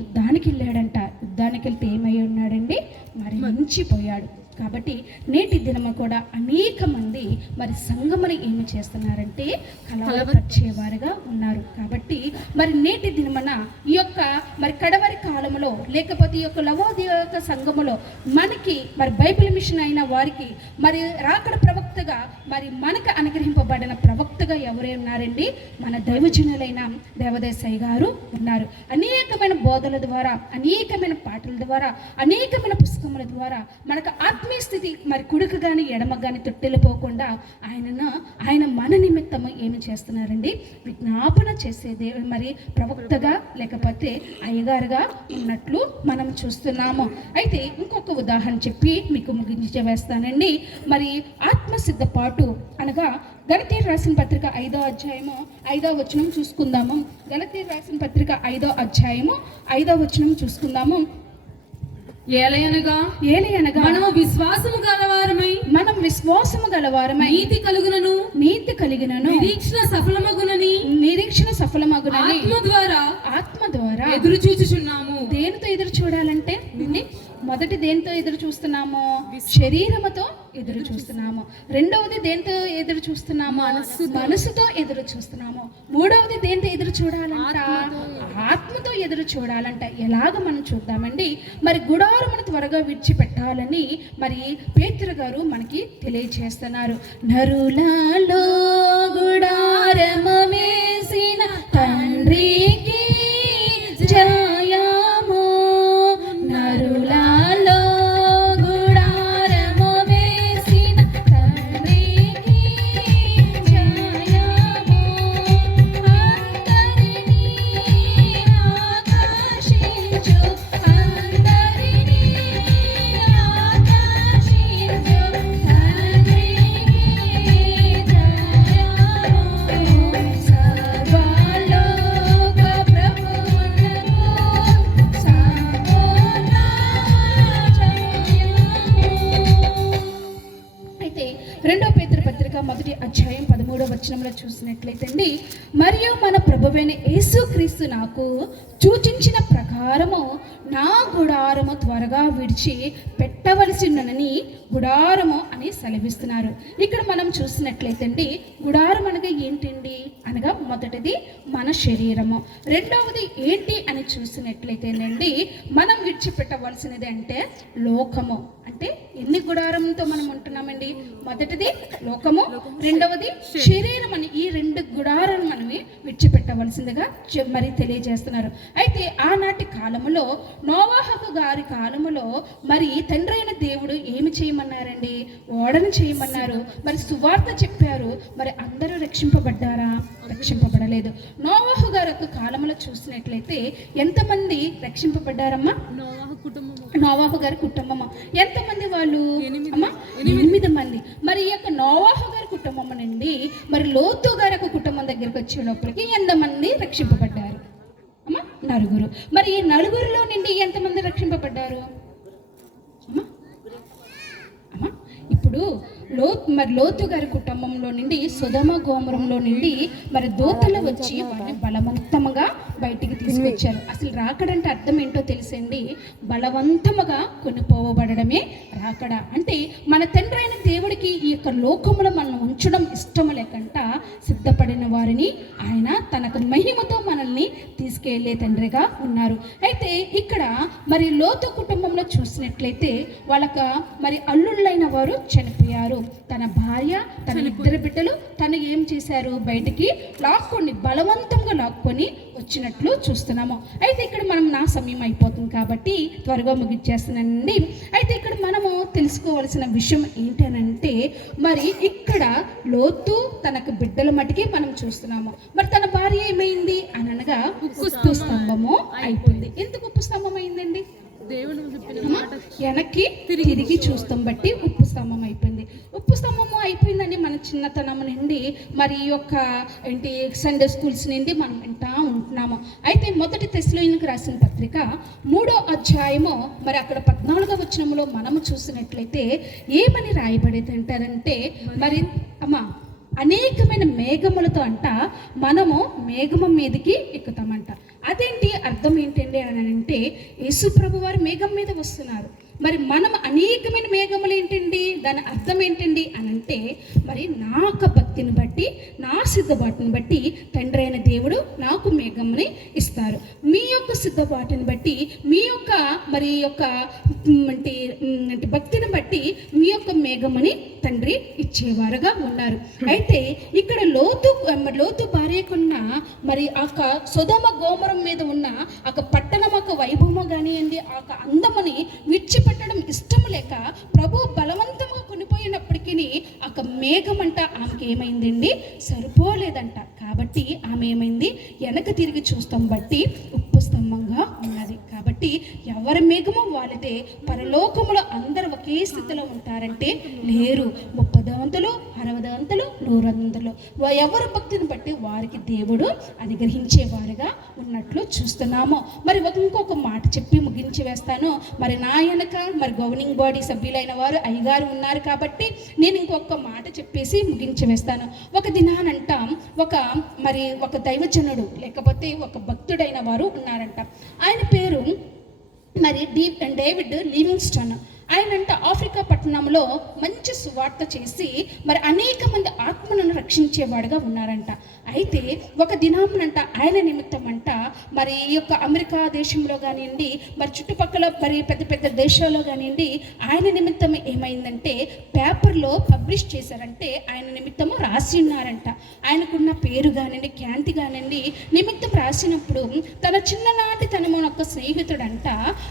యుద్ధానికి వెళ్ళాడంట. యుద్ధానికి వెళ్తే ఏమై ఉన్నాడండి, మరి మించిపోయాడు. కాబట్టి నేటి దినము కూడా అనేక మంది మరి సంఘముని ఏమి చేస్తున్నారంటే కలవరపరిచేవారుగా ఉన్నారు. కాబట్టి మరి నేటి దినమున ఈ యొక్క మరి కడవరి కాలంలో లేకపోతే ఈ యొక్క లవోదిక సంఘములో మనకి మరి బైబిల్ మిషన్ అయిన వారికి మరి రాకడ ప్రవక్తగా మరి మనకు అనుగ్రహింపబడిన ప్రవక్తగా ఎవరే ఉన్నారండి, మన దైవజనులైన దేవదేశాయి గారు ఉన్నారు. అనేకమైన బోధల ద్వారా, అనేకమైన పాటల ద్వారా, అనేకమైన పుస్తకముల ద్వారా మనకు ఆత్మీయ స్థితి మరి కుడుకు కానీ ఎడమ కానీ తొట్టెళ్ళిపోకుండా ఆయన మన నిమిత్తము ఏమి చేస్తున్నారండి, విజ్ఞాపన చేసేదే మరి ప్రవక్తగా లేకపోతే అయ్యగారుగా ఉన్నట్లు మనం చూస్తున్నాము. అయితే ఇంకొక ఉదాహరణ చెప్పి మీకు ముగించి వేస్తానండి. మరి ఆత్మసిద్ధపాటు అనగా గలతీయులకు రాసిన పత్రిక 5వ అధ్యాయము 5వ వచనం చూసుకుందాము. గలతీయులకు రాసిన పత్రిక 5వ అధ్యాయము 5వ వచనం చూసుకుందాము. ఏలయనగా మనము విశ్వాసము గలవారమై నీతి కలుగునను నిరీక్షణ సఫలమగునని ఆత్మ ద్వారా ఎదురు చూచుచున్నాము. దేనితో ఎదురు చూడాలంటే మొదటి దేనితో ఎదురు చూస్తున్నాము, శరీరముతో ఎదురు చూస్తున్నాము. రెండవది దేనితో ఎదురు చూస్తున్నాము, మనసుతో ఎదురు చూస్తున్నాము. మూడవది దేనితో ఎదురు చూడాలంట, ఆత్మతో ఎదురు చూడాలంట. ఎలాగ మనం చూద్దామండి. మరి గుడారమును త్వరగా విడిచిపెట్టాలని మరి పేతురు గారు మనకి తెలియజేస్తున్నారు. నరులలో గుడారము వేసిన తండ్రికి జయము, నరులలో గుడారము వేసిన తండ్రికి జయము, అందరినీ ఆకర్షించు, అందరినీ ఆకర్షించు తండ్రికి జయము, సర్వలోక ప్రభువునకు సంపూర్ణ జయము. అయితే 2వ పేతురు పత్రిక 1వ అధ్యాయం 13వ వచనంలో చూసినట్లయితే అండి, మరియు మన ప్రభువైన యేసుక్రీస్తు నాకు సూచించిన ప్రకారము నా గుడారము త్వరగా విడిచి పెట్టవలసినని గుడారము అని సెలవిస్తున్నారు. ఇక్కడ మనం చూసినట్లయితే అండి, గుడారం అనగా ఏంటండి అనగా మొదటిది మన శరీరము, రెండవది ఏంటి అని చూసినట్లయితే అండి, మనం విడిచిపెట్టవలసినది అంటే లోకము. అంటే ఎన్ని గుడారంతో మనం ఉంటున్నామండి, మొదటిది లోకము, రెండవది శరీరం అని ఈ రెండు గుడారాలను మనమే విడిచిపెట్టవలసిందిగా మరి తెలియజేస్తున్నారు. అయితే ఆనాటి కాలములో నోవాహు గారి కాలములో మరి తండ్రి అయిన దేవుడు ఏమి చేయమన్నారండి, ఓడను చేయమన్నారు. మరి సువార్త చెప్పారు. మరి అందరూ రక్షింపబడ్డారా? రక్షింపబడలేదు. నోవాహు గారి యొక్క కాలంలో చూసినట్లయితే ఎంతమంది రక్షింపబడ్డారమ్మా? నోవాహు గారి కుటుంబము ఎంతమంది వాళ్ళు అమ్మా? 8 మంది. మరి ఈ యొక్క నోవాహు గారి కుటుంబం నుండి మరి లోతు గారి యొక్క కుటుంబం దగ్గరికి వచ్చేటప్పటికి ఎంతమంది రక్షింపబడ్డారు అమ్మా? 9. మరి ఈ 9లో నుండి ఎంతమంది రక్షింపబడ్డారు అమ్మా? అమ్మా ఇప్పుడు లోతు గారి కుటుంబంలో నుండి సొదొమ గోమరంలో నుండి మరి దూతలు వచ్చి వారిని బలవంతముగా బయటికి తీసుకొచ్చారు. అసలు రాకడంటే అర్థం ఏంటో తెలిసండి, బలవంతముగా కొనిపోవబడమే రాకడ. అంటే మన తండ్రి అయిన దేవుడికి ఈ యొక్క లోకములో మనం ఉంచడం ఇష్టము లేకంట సిద్ధపడిన వారిని ఆయన తనకు మహిమతో మనల్ని తీసుకెళ్లే తండ్రిగా ఉన్నారు. అయితే ఇక్కడ మరి లోతు కుటుంబంలో చూసినట్లయితే వాళ్ళక మరి అల్లుళ్ళైన వారు చనిపోయారు. తన భార్య, తన 2 బిడ్డలు తను ఏం చేశారు, బయటికి బలవంతంగా లాక్కొని వచ్చినట్లు చూస్తున్నాము. అయితే ఇక్కడ మనం నా సమయం అయిపోతుంది కాబట్టి త్వరగా ముగిచ్చేస్తున్నానండి. అయితే ఇక్కడ మనము తెలుసుకోవాల్సిన విషయం ఏంటనంటే, మరి ఇక్కడ లోతు తనకు బిడ్డల మటుకి మనం చూస్తున్నాము. మరి తన భార్య ఏమైంది అనగా ఉప్పు స్తంభము అయిపోయింది. ఎందుకు ఉప్పు స్తంభం అయిందండి? వెనక్కి తిరిగి చూస్తాం బట్టి ఉప్పు స్తంభం అయిపోయింది. ఉప్పు స్తంభము అయిపోయిందని మన చిన్నతనం నుండి మరి ఈ యొక్క ఏంటి సండే స్కూల్స్ నుండి మనం వింటా ఉంటున్నాము. అయితే మొదటి తెస్సలోనికీయులకు రాసిన పత్రిక 3వ అధ్యాయము మరి అక్కడ 14వ వచనంలో మనము చూసినట్లయితే ఏమని రాయబడేది అంటారంటే, మరి అమ్మా అనేకమైన మేఘములతో అంట మనము మేఘము మీదకి ఎక్కుతామంట. అదేంటి అర్థం ఏంటండి అని అంటే యేసు ప్రభు వారు మేఘం మీద వస్తున్నారు. మరి మనం అనేకమైన మేఘములు ఏంటండి, దాని అర్థం ఏంటండి అని అంటే మరి నా యొక్క భక్తిని బట్టి, నా సిద్ధపాటుని బట్టి తండ్రి అయిన దేవుడు నాకు మేఘంని ఇస్తారు. మీ యొక్క సిద్ధపాటుని బట్టి, మీ యొక్క మరి యొక్క అంటే భక్తిని బట్టి మీ యొక్క మేఘముని తండ్రి ఇచ్చేవారుగా ఉన్నారు. అయితే ఇక్కడ లోతు భార్యకున్న మరి ఆ సొదొమ గోమరం మీద ఉన్న ఆ పట్టణం ఒక వైభవం కానివ్వండి, ఆ అందముని విడిచిపెట్టడం ఇష్టం లేక ప్రభు బలవంతంగా కొనిపోయినప్పటికీ ఆ మేఘం అంట ఆమెకి ఏమైందండి, సరిపోలేదంట. కాబట్టి ఆమె ఏమైంది, వెనక తిరిగి చూస్తాం బట్టి ఉప్పు స్తంభంగా ఉన్నది. కాబట్టి ఎవరి మేఘము వాళ్ళదే. పరలోకములో అందరూ ఒకే స్థితిలో ఉంటారంటే లేరు. 30 వంతులు, 60 వంతులు, 100 వంతులు ఎవరి భక్తిని బట్టి వారికి దేవుడు అనుగ్రహించేవారుగా ఉన్నట్లు చూస్తున్నాము. మరి ఇంకొక మాట చెప్పి ముగించి వేస్తాను. మరి నా వెనక మరి గవర్నింగ్ బాడీ సభ్యులైన వారు అయ్యగారు ఉన్నారు కాబట్టి నేను ఇంకొక మాట చెప్పేసి ముగించి వేస్తాను. ఒక దినానంట ఒక దైవజనుడు లేకపోతే ఒక భక్తుడైన వారు ఉన్నారంట. ఆయన పేరు మరి డేవిడ్ లివింగ్స్టన్. ఆయనంట ఆఫ్రికా పట్టణంలో మంచి సువార్త చేసి మరి అనేక మంది ఆత్మలను రక్షించేవాడుగా ఉన్నారంట. అయితే ఒక దినామునంట ఆయన నిమిత్తం అంట మరి ఈ యొక్క అమెరికా దేశంలో కానివ్వండి, మరి చుట్టుపక్కల మరి పెద్ద పెద్ద దేశాల్లో కానివ్వండి, ఆయన నిమిత్తం ఏమైందంటే పేపర్లో పబ్లిష్ చేశారంటే ఆయన నిమిత్తము రాసి ఉన్నారంట. ఆయనకున్న పేరు కానివ్వండి, ఖ్యాతి కానివ్వండి నిమిత్తం రాసినప్పుడు తన చిన్ననాటి తన ఒక స్నేహితుడంట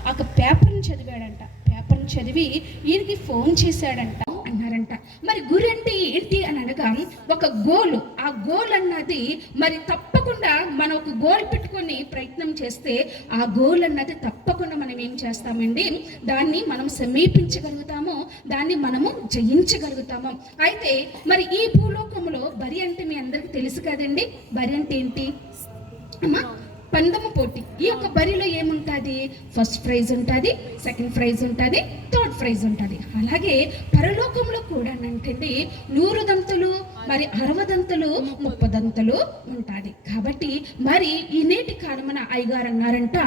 ఆ పేపర్ని చదివాడంట. పేపర్ని చదివి ఈయనకి ఫోన్ చేశాడంట అన్నారంట. మరి గురి అంటే ఏంటి అని అనగా ఒక గోల్. ఆ గోల్ అన్నది మరి తప్పకుండా మనం ఒక గోల్ పెట్టుకొని ప్రయత్నం చేస్తే ఆ గోల్ అన్నది తప్పకుండా మనం ఏం చేస్తామండి, దాన్ని మనం సమీపించగలుగుతాము, దాన్ని మనము జయించగలుగుతాము. అయితే మరి ఈ భూలోకంలో బరి అంటే మీ అందరికీ తెలుసు కదండి. బరి అంటే ఏంటి అమ్మా, పందెము పోటీ. ఈ యొక్క బరిలో ఏముంటుంది, ఫస్ట్ ప్రైజ్ ఉంటుంది, సెకండ్ ప్రైజ్ ఉంటుంది, థర్డ్ ప్రైజ్ ఉంటుంది. అలాగే పరలోకంలో కూడా అంటే 100 దంతులు, మరి 60 దంతులు, 30 దంతులు ఉంటుంది. కాబట్టి మరి ఈ నేటి కాలమున అయ్యగారు అన్నారంట,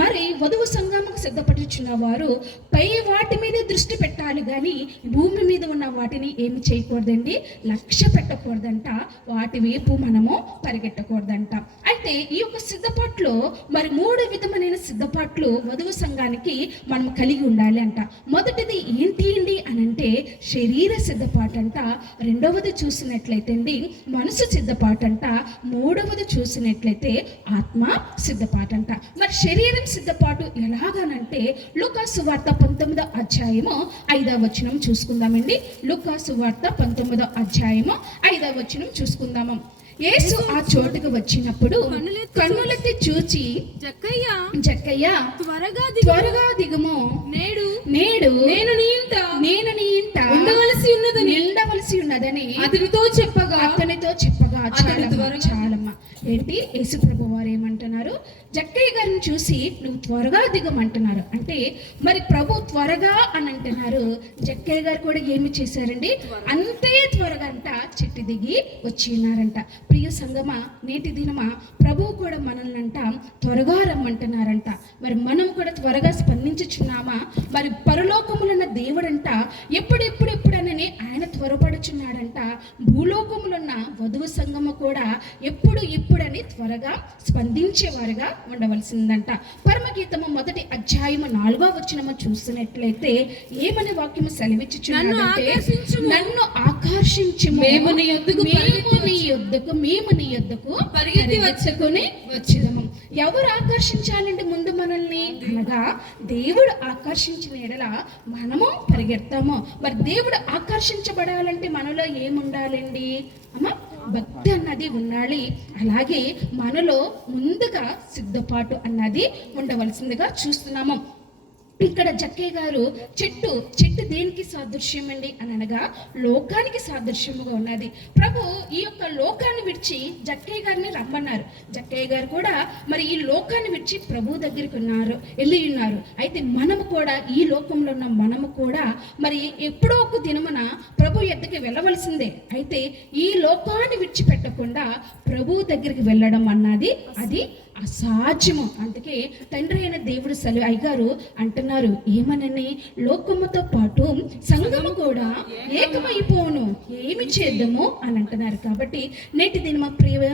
మరి వధువు సంఘముకు సిద్ధపడుచున్న వారు పై వాటి మీద దృష్టి పెట్టాలి కానీ భూమి మీద ఉన్న వాటిని ఏమి చేయకూడదండి, లక్ష్య పెట్టకూడదంట, వాటి వైపు మనము పరిగెట్టకూడదంట. అయితే ఈ యొక్క సిద్ధపాటులో మరి 3 విధమైన సిద్ధపాట్లు వధువు సంఘానికి మనం కలిగి ఉండాలి అంట. మొదటిది ఏంటి అండి అని అంటే శరీర సిద్ధపాటు అంట. రెండవది చూసినట్లయితే అండి మనసు సిద్ధపాటు అంట. మూడవది చూసినట్లయితే ఆత్మ సిద్ధపాటు అంట. మరి శరీరం సిద్ధపాటు ఎలాగనంటే లూకాసు వార్త 19వ అధ్యాయము 5వ వచనం చూసుకుందామండి. లూకాసు వార్త 19వ అధ్యాయము 5వ వచనం చూసుకుందాము. యేసు ఆ చోటుకు వచ్చినప్పుడు కన్నులెత్తి చూచి జక్కయ్య త్వరగా దిగుము, నేడు నేను నీ ఇంట ఉండవలసి ఉన్నదని అతనితో చెప్పగా చాలమ్మ. ఏంటి యేసు ప్రభు వారు ఏమంటున్నారు, జక్కయ్య గారిని చూసి నువ్వు త్వరగా దిగమంటున్నారు. అంటే మరి ప్రభు త్వరగా అని అంటున్నారు. జక్కయ్య గారు కూడా ఏమి చేశారండి, అంతే త్వరగా అంట చెట్టు దిగి వచ్చి ఉన్నారంట. ప్రియ సంగమా, నేటి దినమా ప్రభు కూడా మనల్ని అంట త్వరగా రమ్మంటున్నారంట. మరి మనం కూడా త్వరగా స్పందించుచున్నామా? మరి పరలోకములున్న దేవుడంట ఎప్పుడని ఆయన త్వరపడుచున్నాడంట. భూలోకములున్న వధువు సంగమ కూడా ఎప్పుడని త్వరగా స్పందించేవారుగా ఉండవలసిందంట. పరమగీతము 1వ అధ్యాయము 4వ వచనము చూసినట్లయితే ఏమని వాక్యము సెలవిచ్చుచున్నాడంటే, నన్ను ఆకర్షించుము, మేము నీ యొద్దకు పరిగెత్తి వచ్చేదము. ఎవరు ఆకర్షించాలంటే ముందు మనల్ని అనగా దేవుడు ఆకర్షించిన ఎడల మనము పరిగెడతాము. మరి దేవుడు ఆకర్షించబడాలంటే మనలో ఏముండాలండి అమ్మ, భక్తి అన్నది ఉండాలి. అలాగే మనలో ముందుగా సిద్ధపాటు అన్నది ఉండవలసిందిగా చూస్తున్నాము. ఇక్కడ జక్కయ్య గారు చెట్టు దేనికి సాదృశ్యం అండి అని అనగా లోకానికి సాదృశ్యముగా ఉన్నది. ప్రభు ఈ యొక్క లోకాన్ని విడిచి జక్కయ్య గారిని రమ్మన్నారు. జక్కయ్య గారు కూడా మరి ఈ లోకాన్ని విడిచి ప్రభు దగ్గరికి వెళ్ళి ఉన్నారు. అయితే మనము కూడా ఈ లోకంలో ఉన్న మనము కూడా మరి ఎప్పుడో ఒక దినమున ప్రభు ఎద్దకి వెళ్ళవలసిందే. అయితే ఈ లోకాన్ని విడిచిపెట్టకుండా ప్రభు దగ్గరికి వెళ్ళడం అన్నది అది అసాధ్యము. అందుకే తండ్రి అయిన దేవుడు అయ్యగారు అంటున్నారు ఏమనని, లోకముతో పాటు సంఘము కూడా ఏకమైపోను, ఏమి చేద్దాము అని అంటున్నారు. కాబట్టి నేటి దిన మా ప్రియ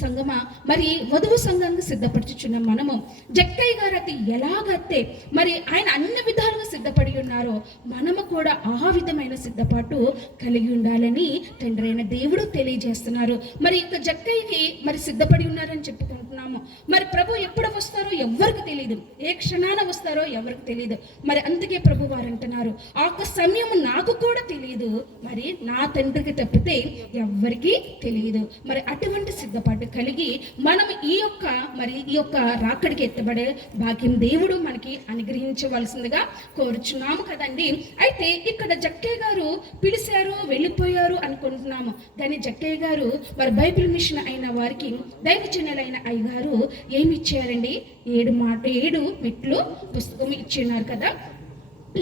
సంగమ మరి వధువు సంఘానికి సిద్ధపరచుచున్న మనము జక్కయ్య గారు అయితే ఎలాగైతే మరి ఆయన అన్ని విధాలుగా సిద్ధపడి ఉన్నారో మనము కూడా ఆ విధమైన సిద్ధపాటు కలిగి ఉండాలని తండ్రి అయిన దేవుడు తెలియజేస్తున్నారు. మరి ఇక జక్కయ్యకి మరి సిద్ధపడి ఉన్నారని చెప్పుకుంటున్నాము. మరి ప్రభు ఎప్పుడు వస్తారో ఎవరికి తెలియదు, ఏ క్షణాన వస్తారో ఎవరికి తెలియదు. మరి అందుకే ప్రభు వారు అంటున్నారు ఆ యొక్క సమయం నాకు కూడా తెలియదు, మరి నా తండ్రికి తప్పితే ఎవ్వరికీ తెలియదు. మరి అటువంటి సిద్ధపాటు కలిగి మనం ఈ యొక్క రాకడికి ఎత్తబడే భాగ్యం దేవుడు మనకి అనుగ్రహించవలసిందిగా కోరుచున్నాము కదండి. అయితే ఇక్కడ జక్కయ్య గారు పిలిచారు వెళ్ళిపోయారు అనుకుంటున్నాము, కానీ జక్కయ్య గారు మరి బైబిల్ మిషన్ అయిన వారికి దైవజనులైన అయ్యగారు ఏమి ఇచ్చారండి, 7 మెట్లు పుస్తకం ఇచ్చిన్నారు కదా,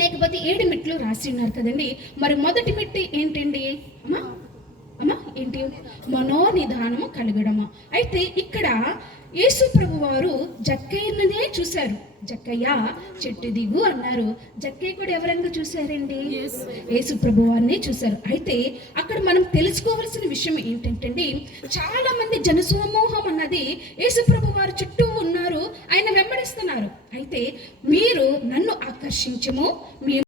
లేకపోతే 7 మెట్లు రాసి ఉన్నారు కదండి. మరి మొదటి మెట్టు ఏంటండి అమ్మా ఏంటి, మనోనిధానము కలగడము. అయితే ఇక్కడ యేసు ప్రభు వారు జక్కయ్యనే చూశారు. జక్కయ్య చెట్టు దిగు అన్నారు. జక్కయ్య కూడా ఎవరైనా చూశారండి, యేసు ప్రభు వారిని చూశారు. అయితే అక్కడ మనం తెలుసుకోవాల్సిన విషయం ఏంటంటే చాలా మంది జనసమూహం అన్నది యేసు ప్రభు వారు చుట్టూ ఉన్నారు, ఆయన వెంబడిస్తున్నారు. అయితే మీరు నన్ను ఆకర్షించము,